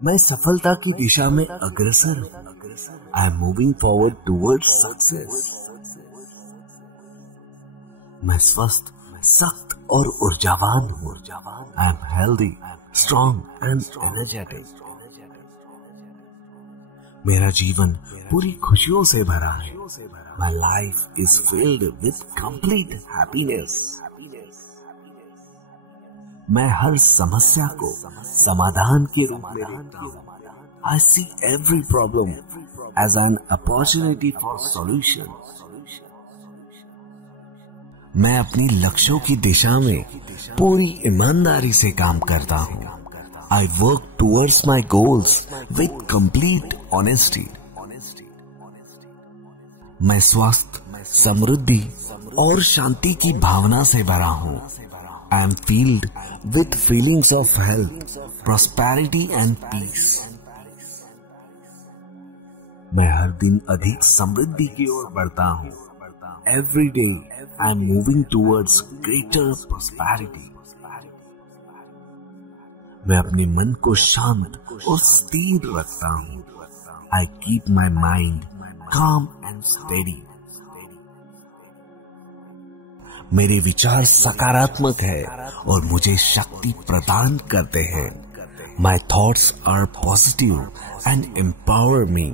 मैं सफलता की दिशा में अग्रसर हूं। आई am moving forward towards success. मैं स्वस्थ, सख्त और ऊर्जावान हूं। I am healthy, strong and energetic. मेरा जीवन पूरी खुशियों से भरा है। My life is filled with complete happiness. मैं हर समस्या को समाधान के रूप में देखता हूं। I see every problem as an opportunity for solution. मैं अपनी लक्ष्यों की दिशा में पूरी ईमानदारी से काम करता हूं। I work towards my goals with complete honesty. मैं स्वस्थ, समृद्धि और शांति की भावना से भरा हूं। I am filled with feelings of health, prosperity and peace. मैं हर दिन अधिक समृद्धि की ओर बढ़ता हूँ। Every day I am moving towards greater prosperity. मैं अपने मन को शांत और स्थिर रखता हूँ। I keep my mind calm and steady. मेरे विचार सकारात्मक है और मुझे शक्ति प्रदान करते हैं। My thoughts are positive and empower me.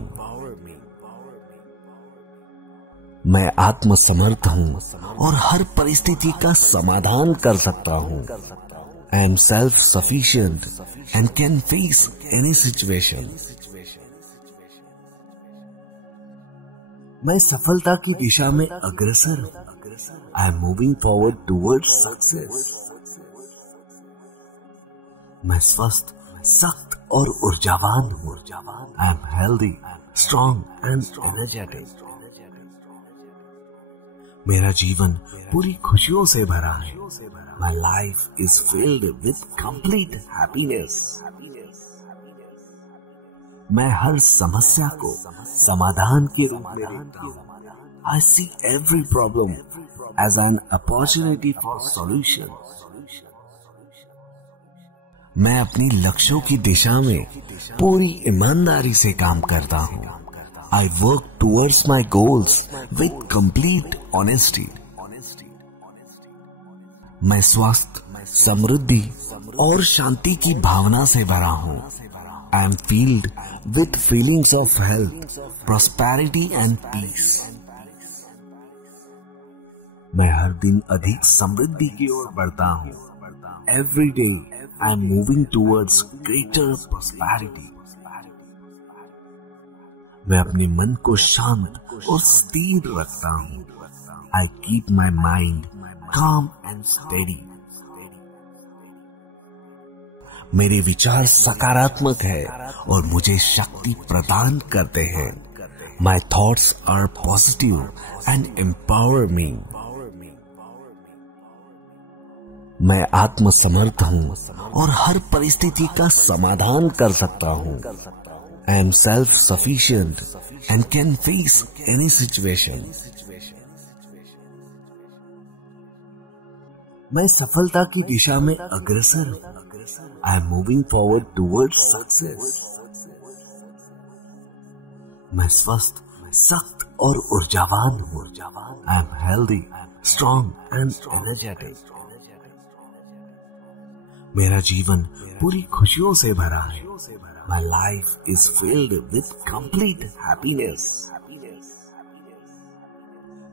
मैं आत्मसमर्थ हूं और हर परिस्थिति का समाधान कर सकता हूं। I am self sufficient and can face any situation. मैं सफलता की दिशा में अग्रसर हूं। I am moving forward towards success. मैं स्वस्थ, सख्त और ऊर्जावान हूं। I am healthy, strong and energetic. मेरा जीवन पूरी खुशियों से भरा है। My life is filled with complete happiness. मैं हर समस्या को समाधान के रूप में देखता हूं। I see every problem as an opportunity for solution. मैं अपनी लक्ष्यों की दिशा में पूरी ईमानदारी से काम करता हूँ। I work towards my goals with complete honesty. मैं स्वस्थ, समृद्धि और शांति की भावना से भरा हूँ। I am filled with feelings of health, prosperity and peace. मैं हर दिन अधिक समृद्धि की ओर बढ़ता हूँ। Every day I am moving towards greater prosperity. मैं अपने मन को शांत और स्थिर रखता हूँ। I keep my mind calm and steady. मेरे विचार सकारात्मक है और मुझे शक्ति प्रदान करते हैं। My thoughts are positive and empower me. मैं आत्मसमर्थ हूं और हर परिस्थिति का समाधान कर सकता हूं। I am self sufficient and can face any situation. मैं सफलता की दिशा में अग्रसर हूं। आई am moving forward towards success. मैं स्वस्थ, सख्त और ऊर्जावान हूं। I am healthy, strong and energetic. मेरा जीवन पूरी खुशियों से भरा है। My life is filled with complete happiness.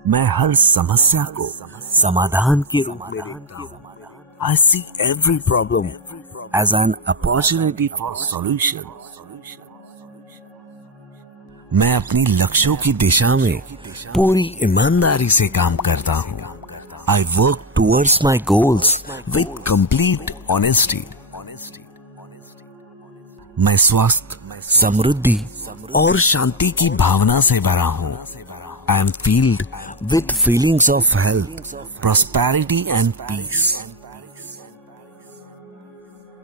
मैं हर समस्या को समाधान के रूप में देखता हूँ। I see every problem as an opportunity for solution. मैं अपनी लक्ष्यों की दिशा में पूरी ईमानदारी से काम करता हूँ। I work towards my goals with complete honesty. मैं स्वस्थ, समृद्धि और शांति की भावना से भरा हूँ। I am filled with feelings of health, prosperity and peace.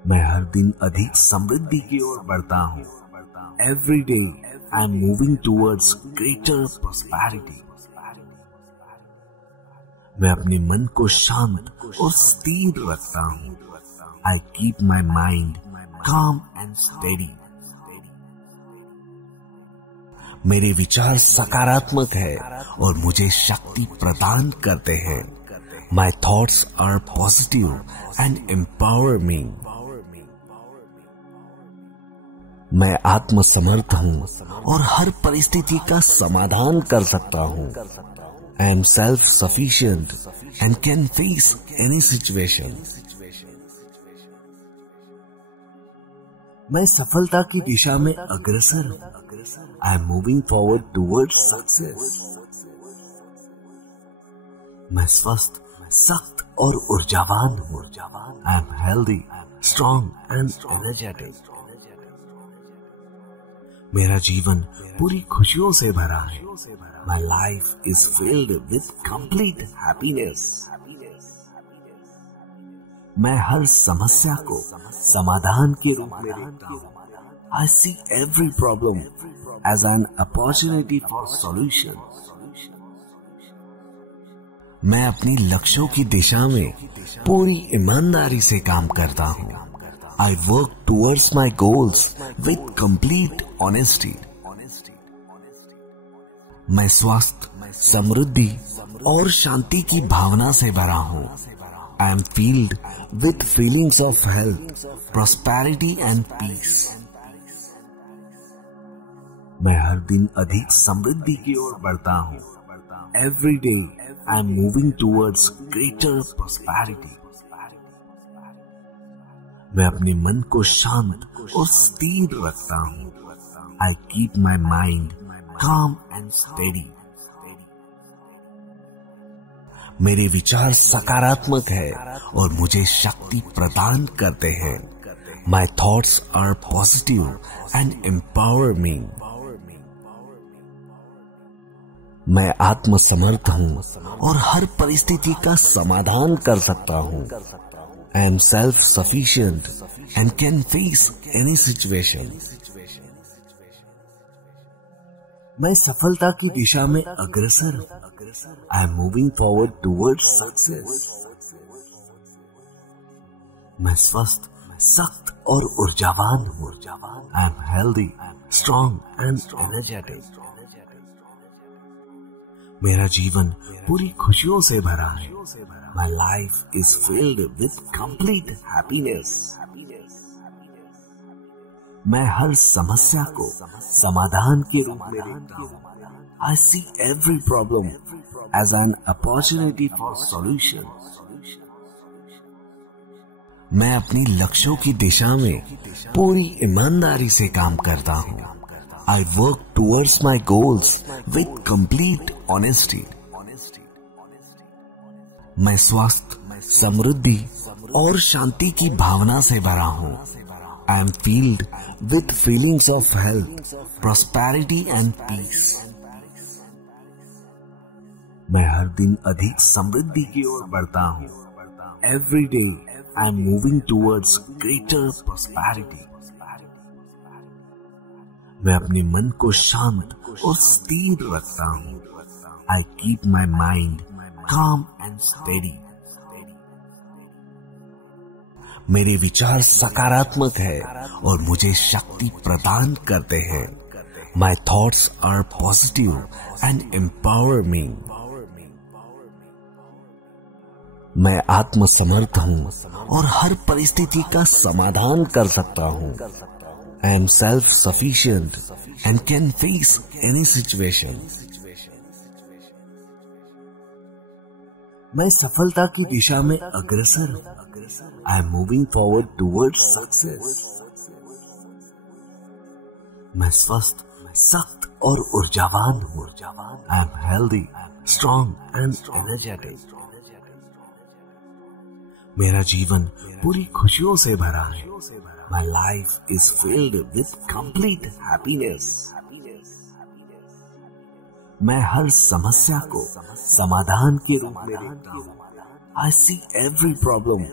मैं हर दिन अधिक समृद्धि की ओर बढ़ता हूँ। Every day I am moving towards greater prosperity. मैं अपने मन को शांत और स्थिर रखता हूँ। I keep my mind calm and steady. मेरे विचार सकारात्मक है और मुझे शक्ति प्रदान करते हैं। My thoughts are positive and empower me. मैं आत्मसमर्थ हूँ और हर परिस्थिति का समाधान कर सकता हूँ। I am self sufficient and can face any situation. मैं सफलता की दिशा में अग्रसर हूँ। I am moving forward towards success. मैं स्वस्थ, सख्त और ऊर्जावान हूँ। I am healthy, strong and energetic. मेरा जीवन पूरी खुशियों से भरा है। My life is filled with complete happiness. मैं हर समस्या को समाधान के रूप में देखता हूँ। I see every problem as an opportunity for solution. मैं अपनी लक्ष्यों की दिशा में पूरी ईमानदारी से काम करता हूँ। I work towards my goals with complete honesty. मैं स्वास्थ्य, समृद्धि और शांति की भावना से भरा हूँ। I am filled with feelings of health, prosperity and peace. मैं हर दिन अधिक समृद्धि की ओर बढ़ता हूँ। Every day I am moving towards greater prosperity. मैं अपने मन को शांत और स्थिर रखता हूँ। I keep my mind calm and steady. मेरे विचार सकारात्मक है और मुझे शक्ति प्रदान करते हैं। My thoughts are positive and empower me. मैं आत्मसमर्थ हूँ और हर परिस्थिति का समाधान कर सकता हूँ। I am self-sufficient and can face any situation. मैं सफलता की दिशा में अग्रसर हूँ। I am moving forward towards success. मैं स्वस्थ, सख्त और ऊर्जावान हूँ। I am healthy, strong and energetic. मेरा जीवन पूरी खुशियों से भरा है। My life is filled with complete happiness. मैं हर समस्या को समाधान के रूप में देखता हूँ। I see every problem as an opportunity for solution. मैं अपनी लक्ष्यों की दिशा में पूरी ईमानदारी से काम करता हूँ। I work towards my goals with complete honesty. मैं स्वास्थ्य, समृद्धि और शांति की भावना से भरा हूँ। I am filled with feelings of health, prosperity and peace. मैं हर दिन अधिक समृद्धि की ओर बढ़ता हूँ। Every day I am moving towards greater prosperity. मैं अपने मन को शांत और स्थिर रखता हूँ। I keep my mind calm and steady. मेरे विचार सकारात्मक है और मुझे शक्ति प्रदान करते हैं। My thoughts are positive and empower me. मैं आत्मसमर्थ हूँ और हर परिस्थिति का समाधान कर सकता हूँ। I am self-sufficient and can face any situation. मैं सफलता की दिशा में अग्रसर हूँ। I am moving forward towards success. मैं स्वस्थ, सख्त और ऊर्जावान हूँ। I am healthy, strong and energetic. मेरा जीवन पूरी खुशियों से भरा है। My life is filled with complete happiness. मैं हर समस्या को समाधान के रूप में देखता हूँ। I see every problem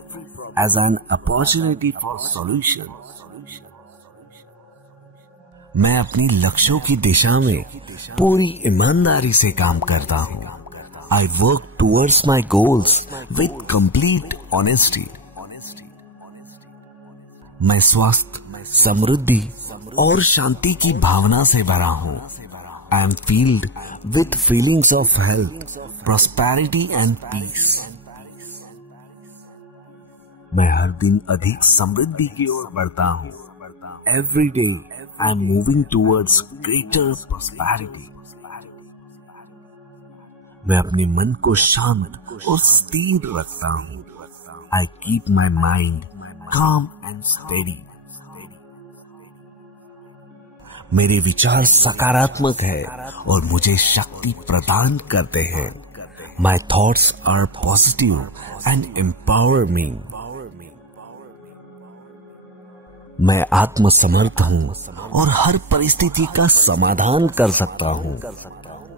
as an opportunity for solution. मैं अपनी लक्ष्यों की दिशा में पूरी ईमानदारी से काम करता हूँ। I work towards my goals with complete honesty. मैं स्वास्थ्य, समृद्धि और शांति की भावना से भरा हूँ। I am filled with feelings of health, prosperity and peace. मैं हर दिन अधिक समृद्धि की ओर बढ़ता हूँ. Every day I am moving towards greater prosperity. मैं अपने मन को शांत और स्थिर रखता हूँ. I keep my mind calm and steady. मेरे विचार सकारात्मक है और मुझे शक्ति प्रदान करते हैं. My thoughts are positive and empower me. मैं आत्मसमर्थ हूँ और हर परिस्थिति का समाधान कर सकता हूँ.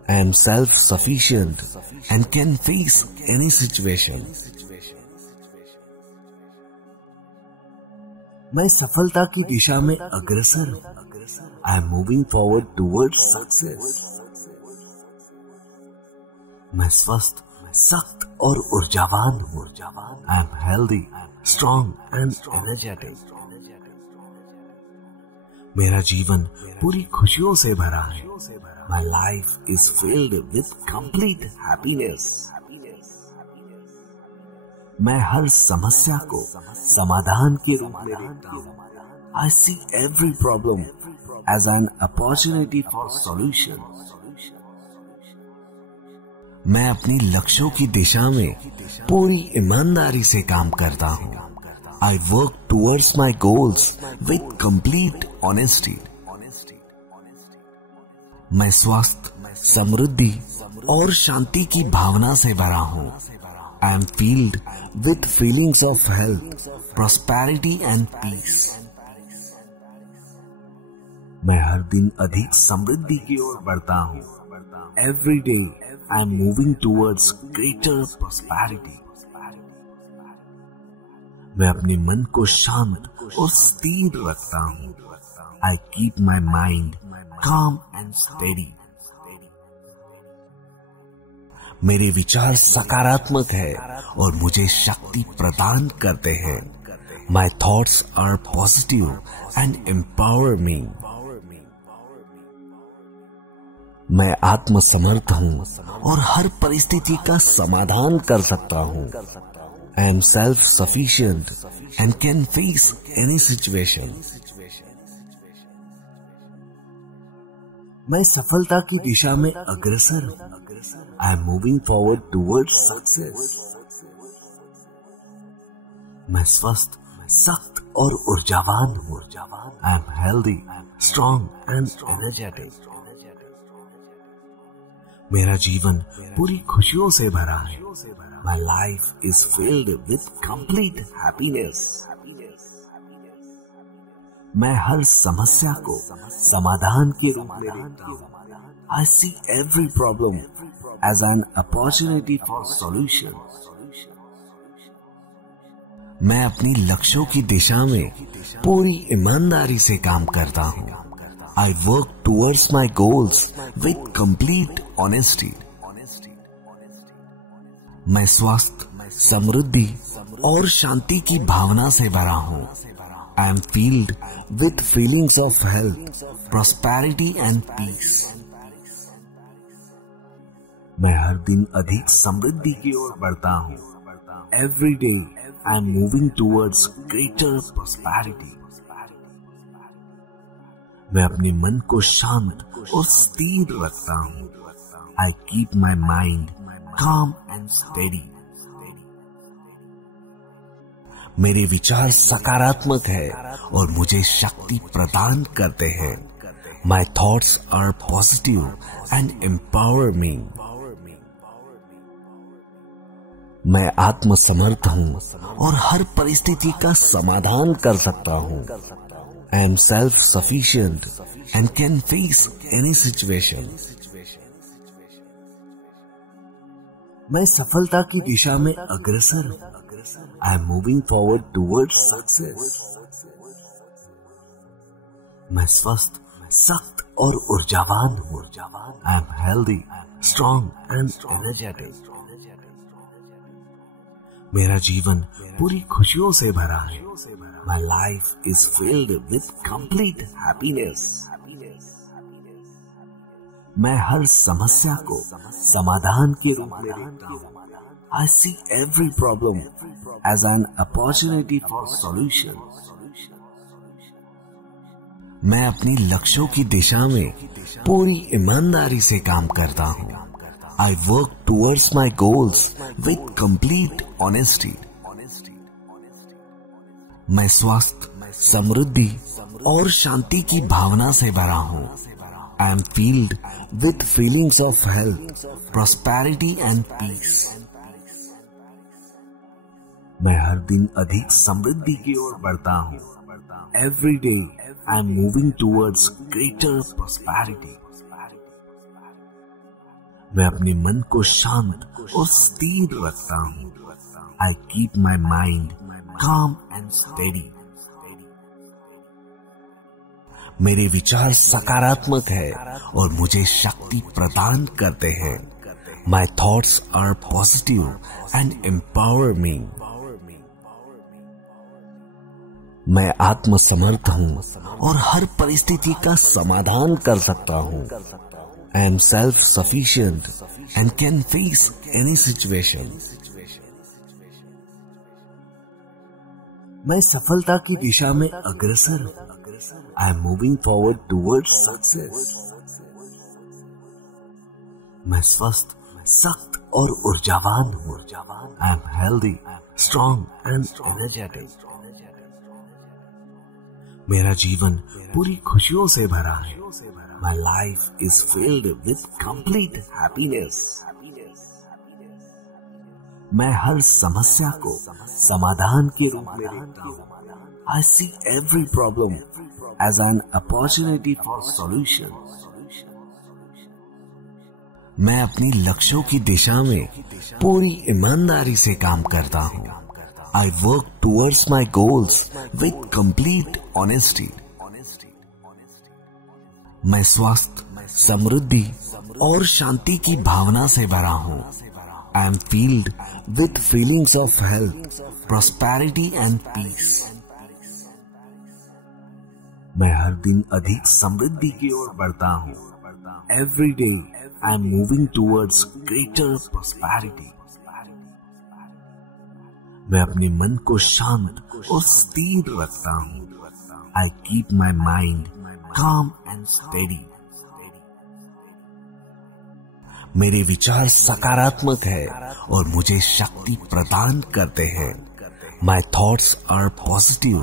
I am self-sufficient and can face any situation. मैं सफलता की दिशा में अग्रसर हूँ. I am moving forward towards success. मैं स्वस्थ, सख्त और ऊर्जावान हूँ. I am healthy, strong and energetic. मेरा जीवन पूरी खुशियों से भरा है. My life is filled with complete happiness. मैं हर समस्या को समाधान के रूप में देखता हूँ. I see every problem as an opportunity for solution. मैं अपनी लक्ष्यों की दिशा में पूरी ईमानदारी से काम करता हूँ. I work towards my goals with complete honesty. मैं स्वास्थ्य, समृद्धि और शांति की भावना से भरा हूँ. I am filled with feelings of health, prosperity and peace. मैं हर दिन अधिक समृद्धि की ओर बढ़ता हूँ. Every day I am moving towards greater prosperity. मैं अपने मन को शांत और स्थिर रखता हूँ. I keep my mind calm and steady. मेरे विचार सकारात्मक है और मुझे शक्ति प्रदान करते हैं. My thoughts are positive and empower me. मैं आत्मसमर्थ हूँ और हर परिस्थिति का समाधान कर सकता हूँ. I am self-sufficient and can face any situation. मैं सफलता की दिशा में अग्रसर हूँ. I am moving forward towards success. मैं स्वस्थ, सख्त और ऊर्जावान हूँ. I am healthy, strong and energetic. मेरा जीवन पूरी खुशियों से भरा है. My life is filled with complete happiness. मैं हर समस्या को समाधान के रूप में देखता हूँ. I see every problem as an opportunity for solution. मैं अपनी लक्ष्यों की दिशा में पूरी ईमानदारी से काम करता हूँ. I work towards my goals with complete honesty. मैं स्वास्थ्य, समृद्धि और शांति की भावना से भरा हूँ. I am filled with feelings of health, prosperity and peace. मैं हर दिन अधिक समृद्धि की ओर बढ़ता हूँ. Every day I am moving towards greater prosperity. मैं अपने मन को शांत और स्थिर रखता हूँ. I keep my mind calm and steady. मेरे विचार सकारात्मक है और मुझे शक्ति प्रदान करते हैं. My thoughts are positive and empower me. मैं आत्मसमर्थ हूँ और हर परिस्थिति का समाधान कर सकता हूँ. I am self-sufficient and can face any situation. मैं सफलता की दिशा में अग्रसर हूँ. I am moving forward towards success. मैं स्वस्थ, सख्त और ऊर्जावान हूँ. I am healthy, strong and energetic. मेरा जीवन पूरी खुशियों से भरा है. My life is filled with complete happiness. मैं हर समस्या को समाधान के रूप में देखता हूँ. I see every problem as an opportunity for solution. मैं अपनी लक्ष्यों की दिशा में पूरी ईमानदारी से काम करता हूँ. I work towards my goals with complete honesty. मैं स्वस्थ, समृद्धि और शांति की भावना से भरा हूँ. I am filled with feelings of health, prosperity and peace. मैं हर दिन अधिक समृद्धि की ओर बढ़ता हूँ. Every day I am moving towards greater prosperity. मैं अपने मन को शांत और स्थिर रखता हूँ. I keep my mind calm and steady. मेरे विचार सकारात्मक है और मुझे शक्ति प्रदान करते हैं. My thoughts are positive and empower me. मैं आत्मसमर्थ हूँ और हर परिस्थिति का समाधान कर सकता हूँ. I am self-sufficient and can face any situation. मैं सफलता की दिशा में अग्रसर हूँ. I am moving forward towards success. मैं स्वस्थ, सख्त और ऊर्जावान हूँ. I am healthy, strong and energetic. मेरा जीवन पूरी खुशियों से भरा है. My life is filled with complete happiness. मैं हर समस्या को समाधान के रूप में देखता हूँ. I see every problem as an opportunity for solution. मैं अपनी लक्ष्यों की दिशा में पूरी ईमानदारी से काम करता हूँ. I work towards my goals with complete honesty. मैं स्वस्थ, समृद्धि और शांति की भावना से भरा हूँ. I am filled with feelings of health, prosperity and peace. मैं हर दिन अधिक समृद्धि की ओर बढ़ता हूँ. Every day I am moving towards greater prosperity. मैं अपने मन को शांत और स्थिर रखता हूँ. I keep my mind calm and steady. मेरे विचार सकारात्मक है और मुझे शक्ति प्रदान करते हैं. My thoughts are positive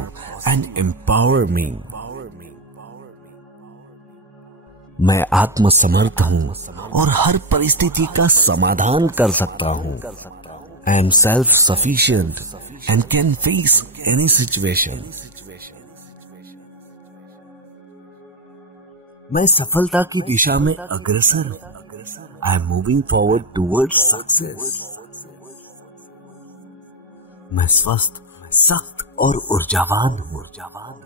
and empower me. मैं आत्मसमर्थ हूँ और हर परिस्थिति का समाधान कर सकता हूँ. I am self-sufficient and can face any situation. मैं सफलता की दिशा में अग्रसर हूँ. I am moving forward towards success. मैं स्वस्थ, सख्त और ऊर्जावान हूँ.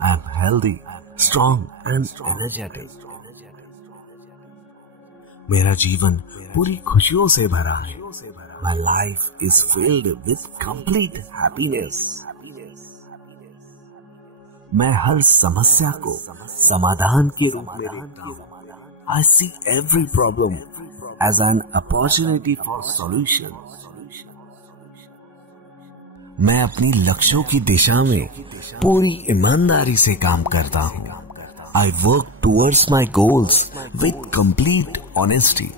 I am healthy, strong and energetic. मेरा जीवन पूरी खुशियों से भरा है. My life is filled with complete happiness. मैं हर समस्या को समाधान के रूप में देखता हूँ. I see every problem as an opportunity for solution. मैं अपनी लक्ष्यों की दिशा में पूरी ईमानदारी से काम करता हूँ. I work towards my goals with complete honesty.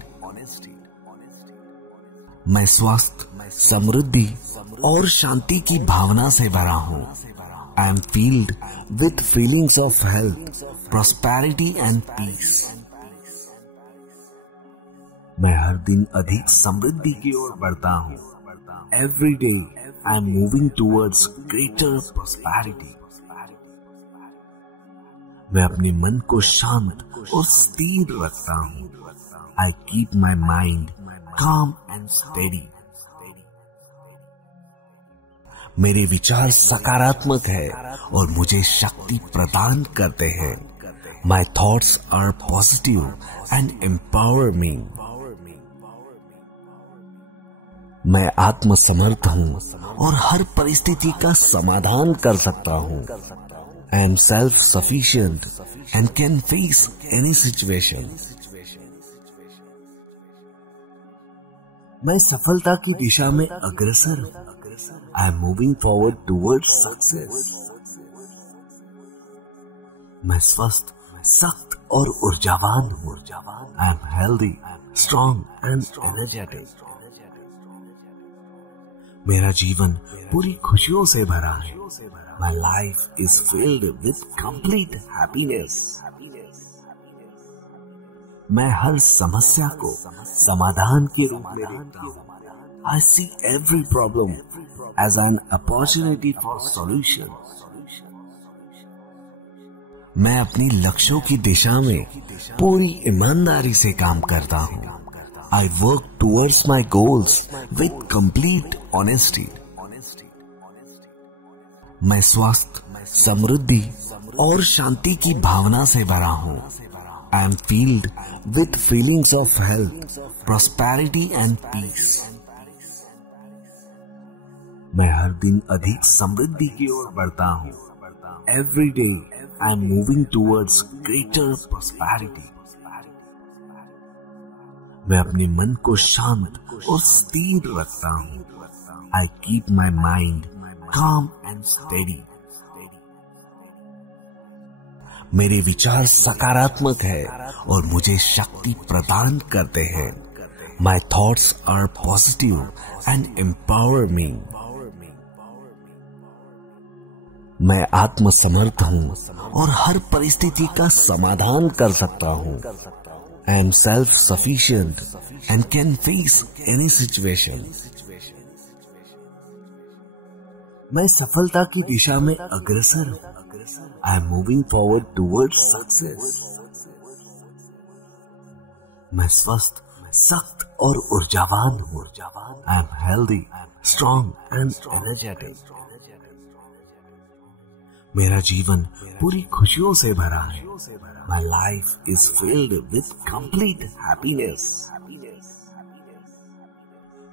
मैं स्वस्थ, समृद्धि और शांति की भावना से भरा हूँ. I am filled with feelings of health, prosperity and peace. मैं हर दिन अधिक समृद्धि की ओर बढ़ता हूँ. Every day I am moving towards greater prosperity. मैं अपने मन को शांत और स्थिर रखता हूँ. I keep my mind calm and steady. मेरे विचार सकारात्मक है और मुझे शक्ति प्रदान करते हैं. My thoughts are positive and empower me. मैं आत्मसमर्थ हूँ और हर परिस्थिति का समाधान कर सकता हूँ. I am self-sufficient and can face any situation. मैं सफलता की दिशा में अग्रसर हूं। आई am moving forward towards success. मैं स्वस्थ, सख्त और ऊर्जावान हूं। I am healthy, strong and energetic. मेरा जीवन पूरी खुशियों से भरा है। My life is filled with complete happiness. मैं हर समस्या को समाधान के रूप में देखता हूं। I see every problem as an opportunity for solution. मैं अपनी लक्ष्यों की दिशा में पूरी ईमानदारी से काम करता हूं। I work towards my goals with complete honesty. मैं स्वास्थ्य, समृद्धि और शांति की भावना से भरा हूं। I am filled with feelings of health, prosperity and peace. मैं हर दिन अधिक समृद्धि की ओर बढ़ता हूँ। Every day I am moving towards greater prosperity. मैं अपने मन को शांत और स्थिर रखता हूँ। I keep my mind calm and steady. मेरे विचार सकारात्मक है और मुझे शक्ति प्रदान करते हैं। My thoughts are positive and empower me. मैं आत्मसमर्थ हूँ और हर परिस्थिति का समाधान कर सकता हूँ। I am self-sufficient and can face any situation. मैं सफलता की दिशा में अग्रसर हूँ। I am moving forward towards success. मैं स्वस्थ, सख्त और ऊर्जावान हूँ। I am healthy, strong and energetic. मेरा जीवन पूरी खुशियों से भरा है। My life is filled with complete happiness.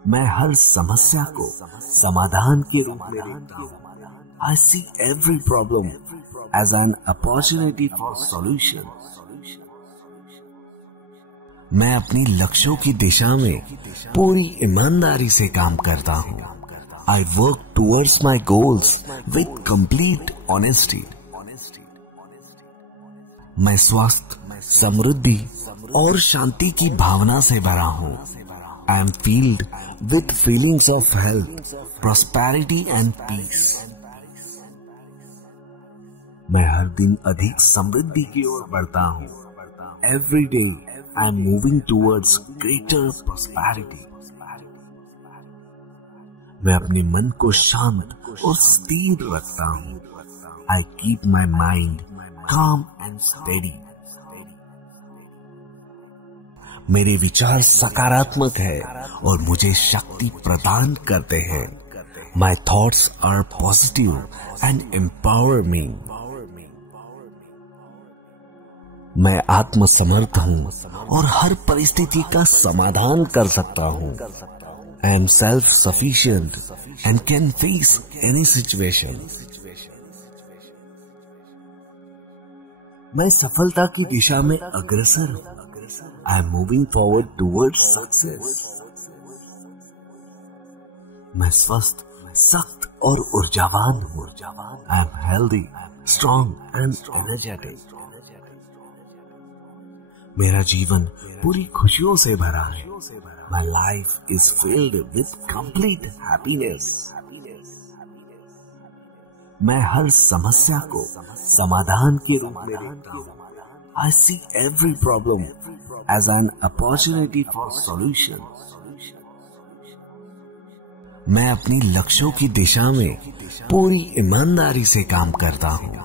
मैं हर समस्या को समाधान के रूप में देखता हूँ। I see every problem as an opportunity for solution. मैं अपनी लक्ष्यों की दिशा में पूरी ईमानदारी से काम करता हूँ। I work towards my goals with complete honesty. मैं स्वास्थ्य, समृद्धि और शांति की भावना से भरा हूँ। I am filled with feelings of health, prosperity and peace. मैं हर दिन अधिक समृद्धि की ओर बढ़ता हूँ। Every day I am moving towards greater prosperity. मैं अपने मन को शांत और स्थिर रखता हूँ। I keep my mind calm and steady. मेरे विचार सकारात्मक है और मुझे शक्ति प्रदान करते हैं। My thoughts are positive and empower me. मैं आत्मसमर्थ हूँ और हर परिस्थिति का समाधान कर सकता हूँ। I am self-sufficient and can face any situation. मैं सफलता की दिशा में अग्रसर हूँ। I am moving forward towards success. मैं स्वस्थ, सख्त और ऊर्जावान हूँ। I am healthy, strong and energetic. मेरा जीवन पूरी खुशियों से भरा है। My life is filled with complete happiness. मैं हर समस्या को समाधान के रूप में देखता हूँ। I see every problem as an opportunity for solution. मैं अपनी लक्ष्यों की दिशा में पूरी ईमानदारी से काम करता हूँ।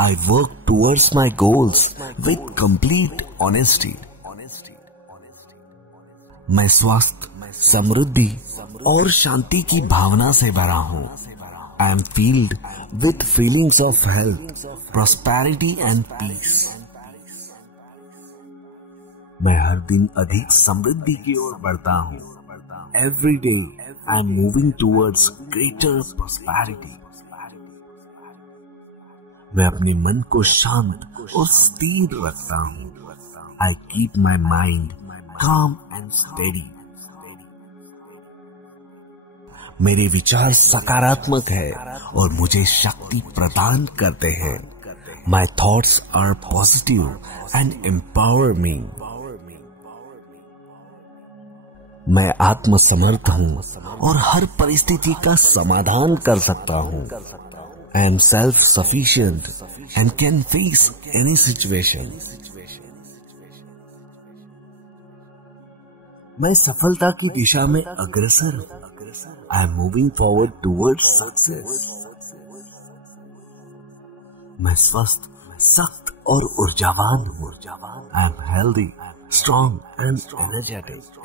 I work towards my goals with complete honesty. मैं स्वास्थ्य, समृद्धि और शांति की भावना से भरा हूँ। I am filled with feelings of health, prosperity and peace. मैं हर दिन अधिक समृद्धि की ओर बढ़ता हूँ। Every day I am moving towards greater prosperity. मैं अपने मन को शांत और स्थिर रखता हूँ। I keep my mind calm and steady. मेरे विचार सकारात्मक है और मुझे शक्ति प्रदान करते हैं। My thoughts are positive and empower me. मैं आत्मसमर्थ हूँ और हर परिस्थिति का समाधान कर सकता हूँ। I am self sufficient and can face any situation. मैं सफलता की दिशा में अग्रसर हूँ। I am moving forward towards success. मैं स्वस्थ, सख्त और ऊर्जावान हूँ। I am healthy, strong and energetic.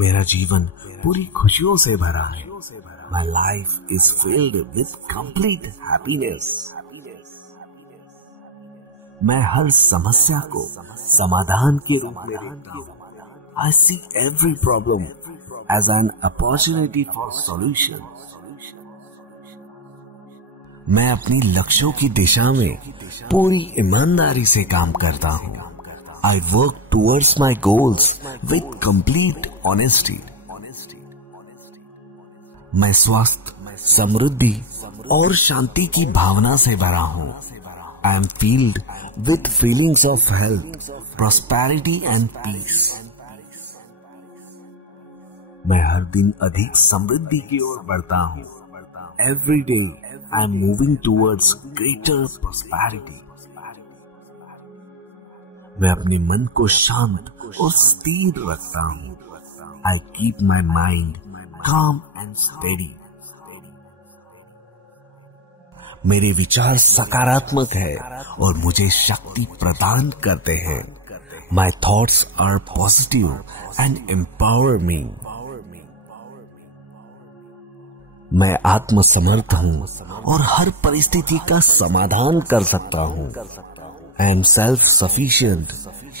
मेरा जीवन पूरी खुशियों से भरा है। My life is filled with complete happiness. मैं हर समस्या को समाधान के रूप में देखता हूँ। I see every problem as an opportunity for solution. मैं अपनी लक्ष्यों की दिशा में पूरी ईमानदारी से काम करता हूँ। I work towards my goals with complete honesty. मैं स्वस्थ, समृद्धि और शांति की भावना से भरा हूँ। I am filled with feelings of health, prosperity and peace. मैं हर दिन अधिक समृद्धि की ओर बढ़ता हूँ। Every day I am moving towards greater prosperity. मैं अपने मन को शांत और स्थिर रखता हूँ। I keep my mind calm and steady. मेरे विचार सकारात्मक है और मुझे शक्ति प्रदान करते हैं। My thoughts are positive and empower me. मैं आत्मसमर्थ हूँ और हर परिस्थिति का समाधान कर सकता हूँ। I am self-sufficient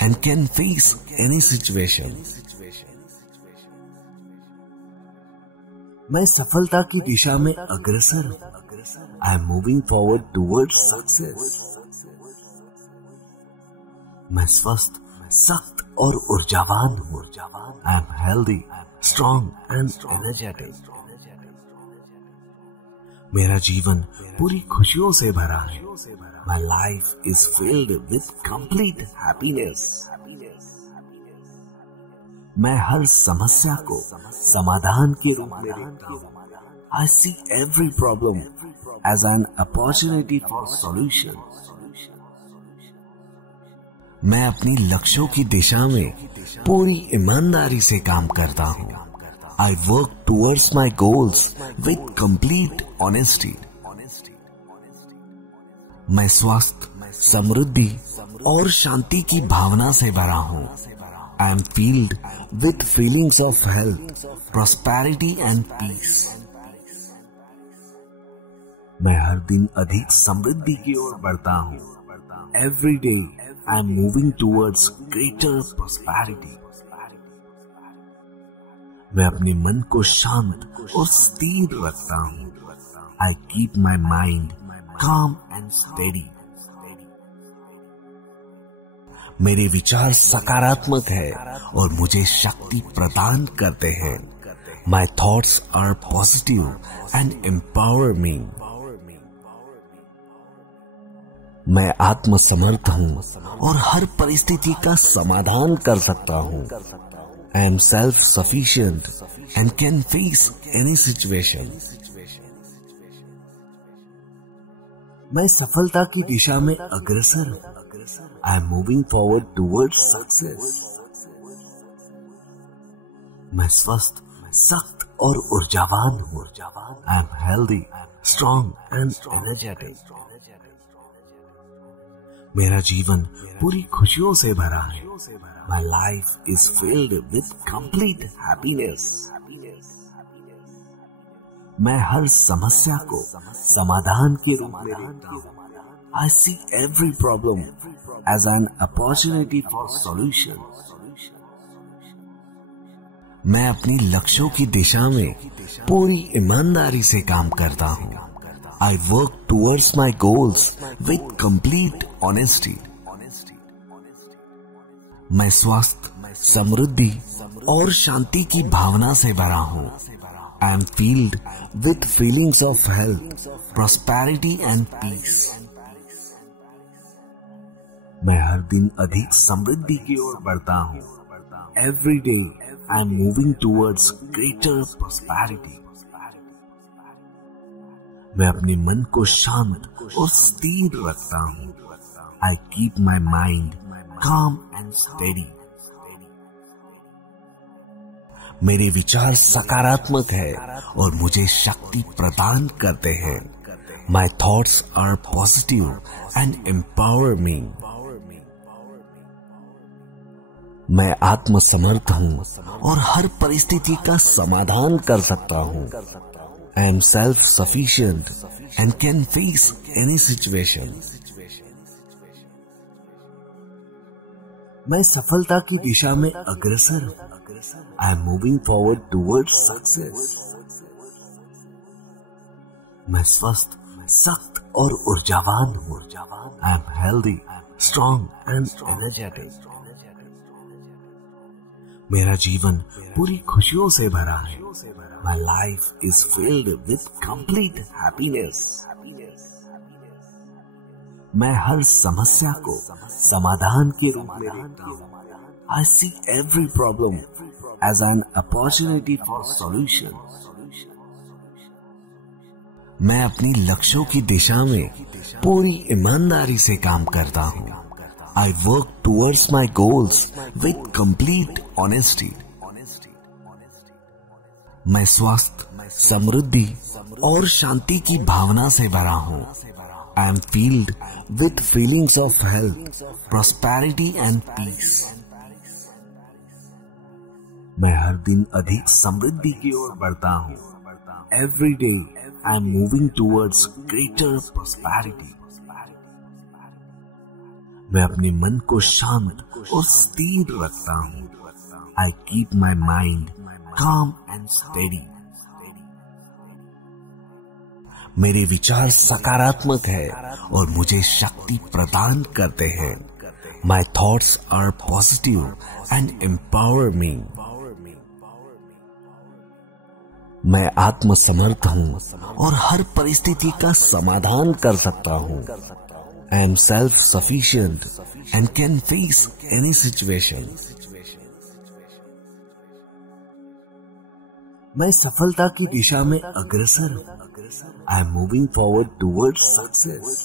and can face any situation. मैं सफलता की दिशा में अग्रसर हूँ। I am moving forward towards success. मैं स्वस्थ, सख्त और ऊर्जावान हूँ। I am healthy, strong and energetic. मेरा जीवन पूरी खुशियों से भरा है। My life is filled with complete happiness. मैं हर समस्या को समाधान के रूप में देखता हूँ। I see every problem as an opportunity for solution. मैं अपनी लक्ष्यों की दिशा में पूरी ईमानदारी से काम करता हूँ। I work towards my goals with complete honesty. मैं स्वस्थ, समृद्धि और शांति की भावना से भरा हूँ। I am filled with feelings of health, prosperity and peace. मैं हर दिन अधिक समृद्धि की ओर बढ़ता हूँ। Every day I am moving towards greater prosperity. मैं अपने मन को शांत और स्थिर रखता हूँ। I keep my mind calm and steady. मेरे विचार सकारात्मक है और मुझे शक्ति प्रदान करते हैं। My thoughts are positive and empower me. मैं आत्मसमर्थ हूँ और हर परिस्थिति का समाधान कर सकता हूँ। I am self-sufficient and can face any situation. मैं सफलता की दिशा में अग्रसर हूँ। I am moving forward towards success. मैं स्वस्थ, सख्त और ऊर्जावान हूँ। I am healthy, strong and energetic. मेरा जीवन पूरी खुशियों से भरा है। My life is filled with complete happiness. मैं हर समस्या को समाधान के रूप में देखता हूँ। I see every problem as an opportunity for solution. मैं अपनी लक्ष्यों की दिशा में पूरी ईमानदारी से काम करता हूँ। I work towards my goals with complete honesty. मैं स्वस्थ, समृद्धि और शांति की भावना से भरा हूँ। I am filled with feelings of health, prosperity and peace. मैं हर दिन अधिक समृद्धि की ओर बढ़ता हूँ। Every day I am moving towards greater prosperity. मैं अपने मन को शांत और स्थिर रखता हूँ। I keep my mind calm and steady. मेरे विचार सकारात्मक है और मुझे शक्ति प्रदान करते हैं। My thoughts are positive and empower me. मैं आत्मसमर्थ हूँ और हर परिस्थिति का समाधान कर सकता हूँ। I am self sufficient and can face any situation. मैं सफलता की दिशा में अग्रसर हूँ। I am moving forward towards success. मैं स्वस्थ, सख्त और ऊर्जावान हूँ। I am healthy, strong and energetic. मेरा जीवन पूरी खुशियों से भरा है। My life is filled with complete happiness. मैं हर समस्या को समाधान के रूप में देखता हूँ। I see every problem as an opportunity for solution. मैं अपनी लक्ष्यों की दिशा में पूरी ईमानदारी से काम करता हूँ। I work towards my goals with complete honesty. मैं स्वस्थ, समृद्धि और शांति की भावना से भरा हूँ। I am filled with feelings of health, prosperity and peace. मैं हर दिन अधिक समृद्धि की ओर बढ़ता हूँ। Every day I am moving towards greater prosperity. मैं अपने मन को शांत और स्थिर रखता हूँ। I keep my mind calm and steady. मेरे विचार सकारात्मक है और मुझे शक्ति प्रदान करते हैं। My thoughts are positive and empower me. मैं आत्मसमर्थ हूँ और हर परिस्थिति का समाधान कर सकता हूँ। I am self-sufficient and can face any situation. मैं सफलता की दिशा में अग्रसर हूँ। I am moving forward towards success.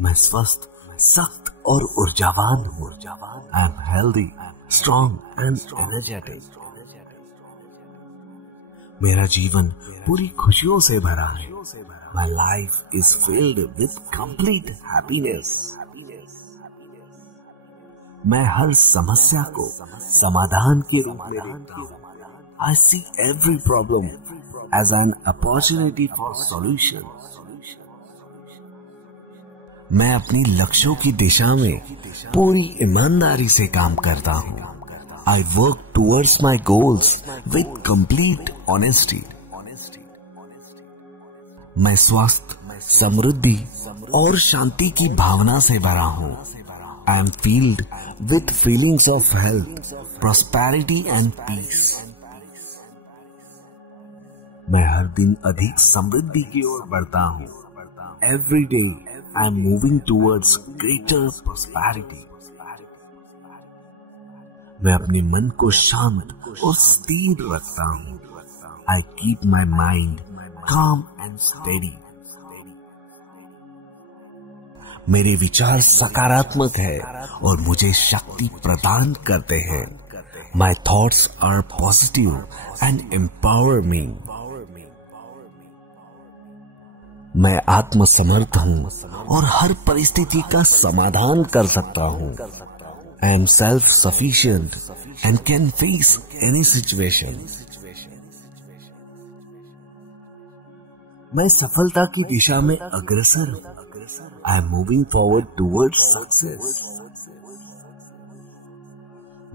मैं स्वस्थ, सख्त और ऊर्जावान हूँ। I am healthy, strong and energetic. मेरा जीवन पूरी खुशियों से भरा है। My life is filled with complete happiness. मैं हर समस्या को समाधान के रूप में देखता हूँ। I see every problem as an opportunity for solution. मैं अपनी लक्ष्यों की दिशा में पूरी ईमानदारी से काम करता हूँ। I work towards my goals with complete honesty. मैं स्वस्थ, समृद्धि और शांति की भावना से भरा हूँ। I am filled with feelings of health, prosperity and peace. मैं हर दिन अधिक समृद्धि की ओर बढ़ता हूँ। Every day I am moving towards greater prosperity. मैं अपने मन को शांत और स्थिर रखता हूँ। I keep my mind calm and steady. मेरे विचार सकारात्मक है और मुझे शक्ति प्रदान करते हैं। My thoughts are positive and empower me. मैं आत्मसमर्थ हूँ और हर परिस्थिति का समाधान कर सकता हूँ। I am self-sufficient and can face any situation. मैं सफलता की दिशा में अग्रसर हूँ। I am moving forward towards success.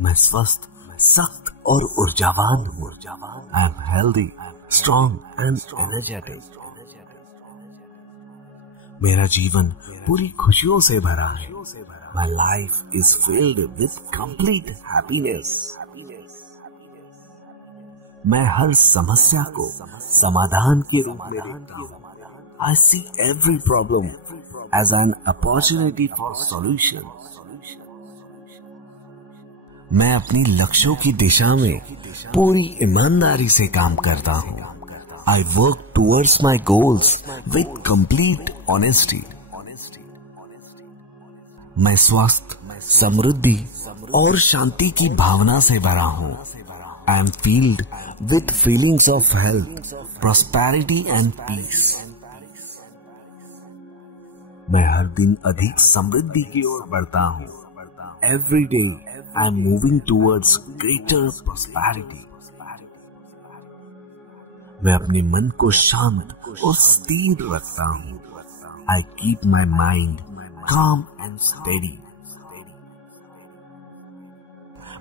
मैं स्वस्थ, सख्त और ऊर्जावान हूँ। I am healthy, strong and energetic. मेरा जीवन पूरी खुशियों से भरा है। My life is filled with complete happiness. मैं हर समस्या को समाधान के रूप में देखता हूँ। I see every problem as an opportunity for solution. मैं अपनी लक्ष्यों की दिशा में पूरी ईमानदारी से काम करता हूँ। I work towards my goals with complete honesty. मैं स्वास्थ्य, समृद्धि और शांति की भावना से भरा हूँ। I am filled with feelings of health, prosperity and peace. मैं हर दिन अधिक समृद्धि की ओर बढ़ता हूँ। Every day I am moving towards greater prosperity. मैं अपने मन को शांत और स्थिर रखता हूँ। I keep my mind calm and steady.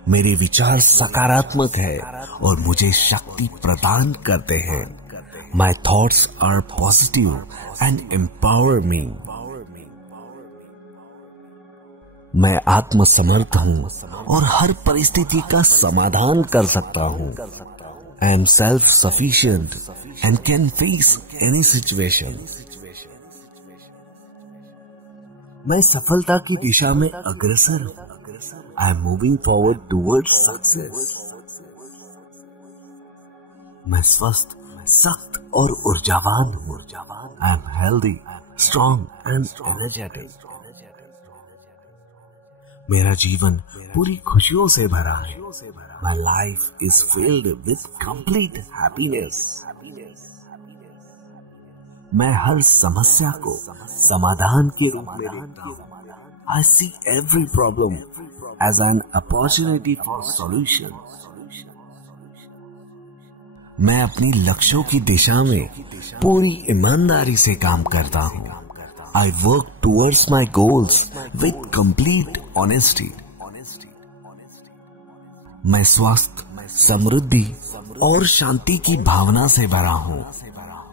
मेरे विचार सकारात्मक है और मुझे शक्ति प्रदान करते हैं। My thoughts are positive and empower me. मैं आत्मसमर्थ हूँ और हर परिस्थिति का समाधान कर सकता हूँ। I am self-sufficient and can face any situation. मैं सफलता की दिशा में अग्रसर हूँ। I am moving forward towards success. मैं स्वस्थ, सख्त और ऊर्जावान हूँ। I am healthy, strong and energetic. मेरा जीवन पूरी खुशियों से भरा है। My life is filled with complete happiness. मैं हर समस्या को समाधान के रूप में देखता हूँ। I see every problem as an opportunity for solution. मैं अपनी लक्ष्यों की दिशा में पूरी ईमानदारी से काम करता हूँ। I work towards my goals with complete honesty. मैं स्वास्थ्य, समृद्धि और शांति की भावना से भरा हूँ।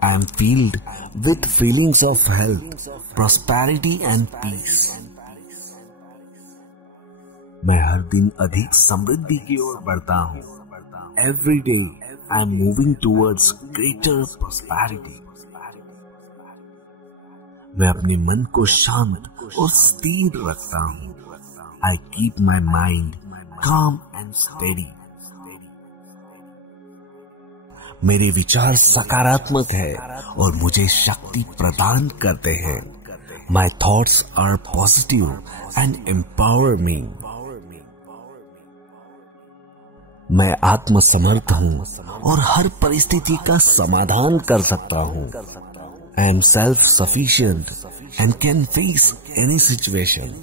I am filled with feelings of health, prosperity and peace. मैं हर दिन अधिक समृद्धि की ओर बढ़ता हूँ। Every day I am moving towards greater prosperity. मैं अपने मन को शांत और स्थिर रखता हूँ। I keep my mind calm and steady. मेरे विचार सकारात्मक है और मुझे शक्ति प्रदान करते हैं। My thoughts are positive and empower me. मैं आत्मसमर्थ हूँ और हर परिस्थिति का समाधान कर सकता हूँ। I am self-sufficient and can face any situation.